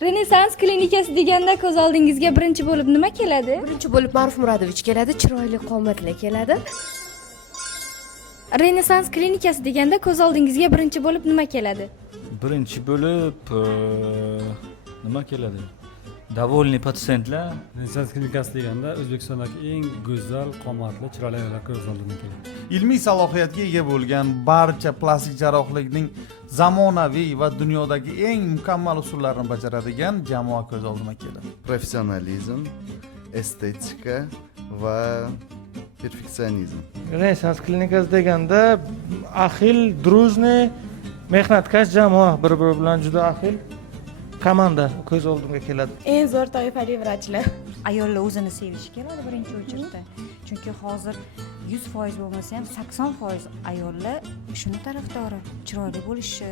Renessans klinikasi deganda ko'z oldingizga birinchi bo'lib nima keladi? Birinchi bo'lib Ma'ruf Murodovich keladi, chiroyli qomatli keladi. Renessans klinikasi deganda ko'z oldingizga birinchi bo'lib nima keladi? Birinchi bo'lib nima keladi? Davolniy patsientlar. Renessans klinikasi deganda O'zbekistondagi eng go'zal, qomatli, chiroyli ayollar ko'z oldimga keladi. Ilmiy salohiyatga ega bo'lgan barcha plastik jarrohlikning zamonaviy va dunyodagi eng mukammal usullarini bajaradigan jamoa ko'z oldimga keladi. Professionalizm, estetika va perfeksionizm. Renessans klinikasi deganda ahil, дружный, mehnatkash jamoa, bir-biri bilan juda ahil komanda ko'z oldimga keladi. Eng zo'r toifali vrachlar. Ayollar o'zini sevishi keladi birinchi o'chirda. Chunki hozir 100% bo'lmasa ham 80% ayollar shuni tarafdori, chiroyli bo'lishi.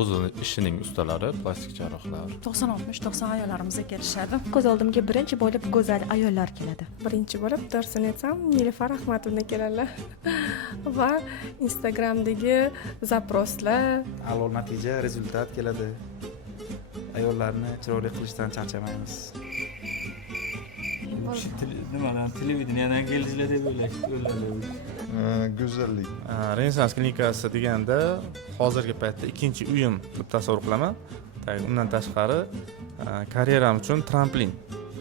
O'zini ishining ustalari, plastik jarrohlar. 90-60-90 ayollarimizga kelishadi. Ko'z oldimga birinchi bo'lib go'zal ayollar keladi. Birinchi bo'lib to'g'risini aytsam Nilufar Ahmadovna keladilar va Instagramdagi zaproslar. A'lo natija, rezultat keladi. Ayollarni chiroyli qilishdan charchamaymiz. Nimadan televideniyadan keldinglar deb o'yladi. Go'zallik. Renessans klinikasi deganda hozirgi paytda ikkinchi uyim deb tasavvur qilaman. Undan tashqari karyeram uchun tramplin.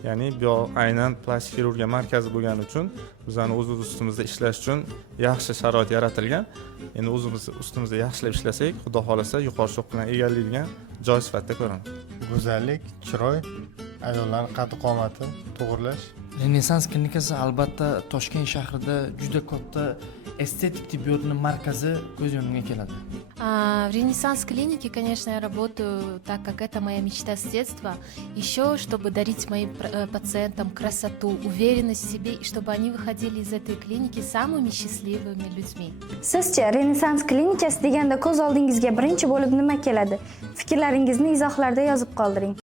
Ya'ni bu aynan plastik xirurgiya markazi bo'lgani uchun bizani o'z ustimizda ishlash uchun yaxshi sharoit yaratilgan. Endi o'zimiz ustimizda yaxshilab ishlasak, xudo xolasa yuqori shuq bilan egallaydigan joy sifatida ko'raman. Go'zallik, chiroy, ayollarning qaddi qomati to'g'irlash. Renessans klinikasi albatta Toshkent shahrida juda katta estetik tibbiyotning markazi ko'z yonimga keladi. В Ренессанс клинике, конечно, я работаю так, как это моя мечта с детства. Еще, чтобы дарить моим пациентам красоту, уверенность в себе, и чтобы они выходили из этой клиники самыми счастливыми людьми. Sizcha Renessans klinikasi deganda ko'z oldingizga birinchi bo'lib nima keladi? Fikrlaringizni izohlarda yozib qoldiring.